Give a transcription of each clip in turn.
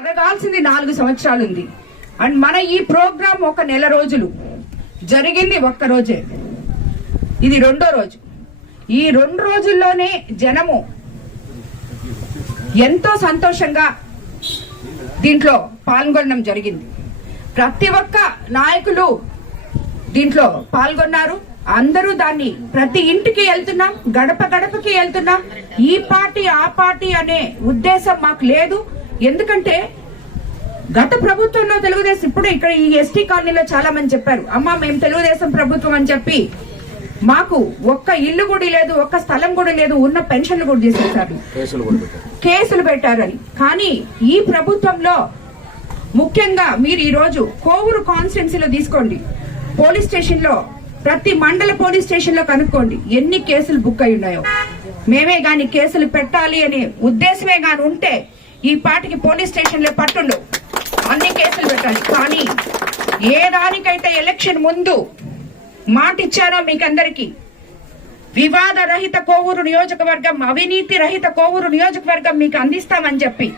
జరగాల్సింది నాలుగు సంవత్సరాలు ఉంది అండ్ మన ఈ ప్రోగ్రాం ఒక నెల రోజులు. జరిగింది ఒక్క రోజే. ఇది రెండో రోజు. ఈ రెండు రోజుల్లోనే జనము ఎంతో సంతోషంగా దీంట్లో పాల్గొనడం జరిగింది. ప్రతి ఒక్క నాయకులు దీంట్లో పాల్గొన్నారు. అందరూ దాన్ని ప్రతి ఇంటికి వెళ్తున్నాం గడప గడపకి వెళ్తున్నాం. ఈ పార్టీ ఆ పార్టీ అనే ఉద్దేశం మాకు లేదు. ఎందుకంటే గత ప్రభుత్వంలో తెలుగుదేశం ఇప్పుడు ఇక్కడ ఈ ఎస్టీ కాలనీలో చాలా మంది చెప్పారు అమ్మా మేము తెలుగుదేశం ప్రభుత్వం అని చెప్పి మాకు ఒక్క ఇల్లు కూడా లేదు ఒక్క స్థలం కూడా లేదు ఉన్న పెన్షన్లు కూడా తీసేశారు కేసులు పెట్టారని కానీ ఈ ప్రభుత్వంలో ముఖ్యంగా మీరు ఈ రోజు కోవూరు కాన్స్టిట్యున్సీలో తీసుకోండి. పోలీస్ స్టేషన్లో ప్రతి మండల పోలీస్ స్టేషన్లో కనుక్కోండి ఎన్ని కేసులు బుక్ అయి ఉన్నాయో. మేమే గాని కేసులు పెట్టాలి అనే ఉద్దేశమే గాని ఉంటే ఈ పాటికి పోలీస్ స్టేషన్లో పట్టుండు. అన్ని కేసులు పెట్టాలి. కానీ ఏ దానికైతే ఎలక్షన్ ముందు మాటిచ్చారో మీకందరికీ వివాద రహిత కోవూరు నియోజకవర్గం అవినీతి రహిత కోవూరు నియోజకవర్గం మీకు అందిస్తామని చెప్పి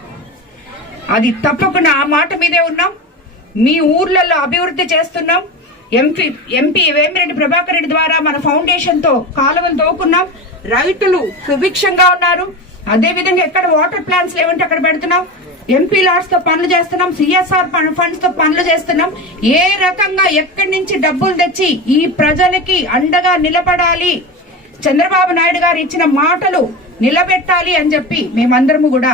అది తప్పకుండా ఆ మాట మీదే ఉన్నాం. మీ ఊర్లలో అభివృద్ధి చేస్తున్నాం. ఎంపీ ఎంపీ వేమిరెడ్డి ప్రభాకర్ రెడ్డి ద్వారా మన ఫౌండేషన్తో కాలువలు తోకున్నాం. రైతులు సుభిక్షంగా ఉన్నారు. అదే విధంగా ఎక్కడ వాటర్ ప్లాంట్స్ లేవంటే అక్కడ పెడుతున్నాం. ఎంపీ లాడ్స్తో పనులు చేస్తున్నాం సిఎస్ఆర్ ఫండ్స్తో పనులు చేస్తున్నాం. ఏ రకంగా ఎక్కడి నుంచి డబ్బులు తెచ్చి ఈ ప్రజలకి అండగా నిలబడాలి? చంద్రబాబు నాయుడు గారు ఇచ్చిన మాటలు నిలబెట్టాలి అని చెప్పి మేమందరము కూడా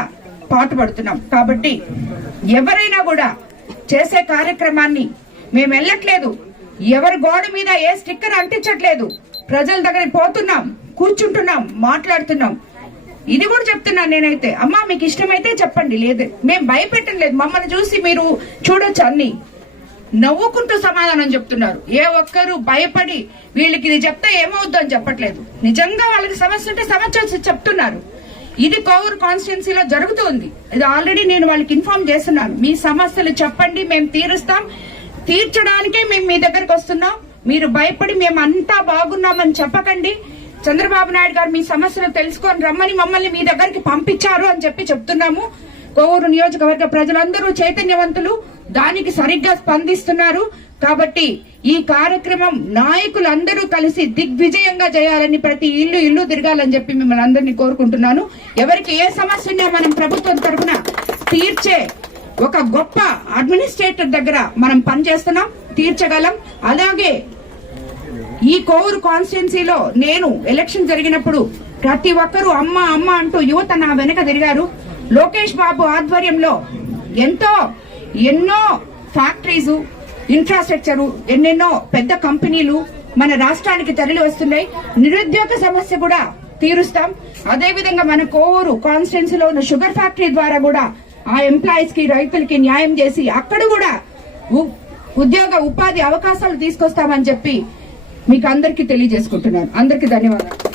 పాటుపడుతున్నాం కాబట్టి ఎవరైనా కూడా చేసే కార్యక్రమాన్ని మేము వెళ్ళట్లేదు. ఎవరి గోడ మీద ఏ స్టిక్కర్ అంటించట్లేదు. ప్రజల దగ్గర పోతున్నాం కూర్చుంటున్నాం మాట్లాడుతున్నాం. ఇది కూడా చెప్తున్నాను నేనైతే. అమ్మా మీకు ఇష్టమైతే చెప్పండి. లేదు మేము భయపెట్టలేదు మమ్మల్ని చూసి మీరు చూడొచ్చు అన్ని. నవ్వుకుంటూ సమాధానం చెప్తున్నారు. ఏ ఒక్కరు భయపడి వీళ్ళకి ఇది చెప్తే ఏమవుద్దు అని చెప్పట్లేదు. నిజంగా వాళ్ళకి సమస్య ఉంటే సమస్య చెప్తున్నారు. ఇది కోవూరు కాన్స్టిట్యున్సీలో జరుగుతుంది ఇది ఆల్రెడీ నేను వాళ్ళకి ఇన్ఫార్మ్ చేస్తున్నాను. మీ సమస్యలు చెప్పండి మేము తీరుస్తాం. తీర్చడానికే మేము మీ దగ్గరకు వస్తున్నాం. మీరు భయపడి మేము అంతా బాగున్నామని చెప్పకండి. చంద్రబాబు నాయుడు గారు మీ సమస్యలు తెలుసుకొని రమ్మని మమ్మల్ని మీ దగ్గరికి పంపించారు అని చెప్పి చెప్తున్నాము. కోవూరు నియోజకవర్గ ప్రజలందరూ చైతన్యవంతులు దానికి సరిగ్గా స్పందిస్తున్నారు. కాబట్టి ఈ కార్యక్రమం నాయకులందరూ కలిసి దిగ్విజయంగా చేయాలని ప్రతి ఇల్లు ఇల్లు తిరగాలని చెప్పి మిమ్మల్ని అందరినీ కోరుకుంటున్నాను. ఎవరికి ఏ సమస్య ఉన్నా మనం ప్రభుత్వం తరఫున తీర్చే ఒక గొప్ప అడ్మినిస్ట్రేటర్ దగ్గర మనం పనిచేస్తున్నాం తీర్చగలం. అలాగే ఈ కోవూరు కాన్స్టిట్యున్సీలో నేను ఎలక్షన్ జరిగినప్పుడు ప్రతి ఒక్కరూ అమ్మ అమ్మ అంటూ యువత నా వెనక తిరిగారు. లోకేష్ బాబు ఆధ్వర్యంలో ఎంతో ఎన్నో ఫ్యాక్టరీస్ ఇన్ఫ్రాస్ట్రక్చరు ఎన్నెన్నో పెద్ద కంపెనీలు మన రాష్ట్రానికి తరలి వస్తున్నాయి. నిరుద్యోగ సమస్య కూడా తీరుస్తాం. అదేవిధంగా మన కోవూరు కాన్స్టిట్యున్సీలో ఉన్న షుగర్ ఫ్యాక్టరీ ద్వారా కూడా ఆ ఎంప్లాయీస్కి రైతులకి న్యాయం చేసి అక్కడ కూడా ఉ- ఉద్యోగ ఉపాధి అవకాశాలు తీసుకొస్తామని చెప్పి మీకు అందరికీ తెలియజేసుకుంటున్నాను. అందరికీ ధన్యవాదాలు.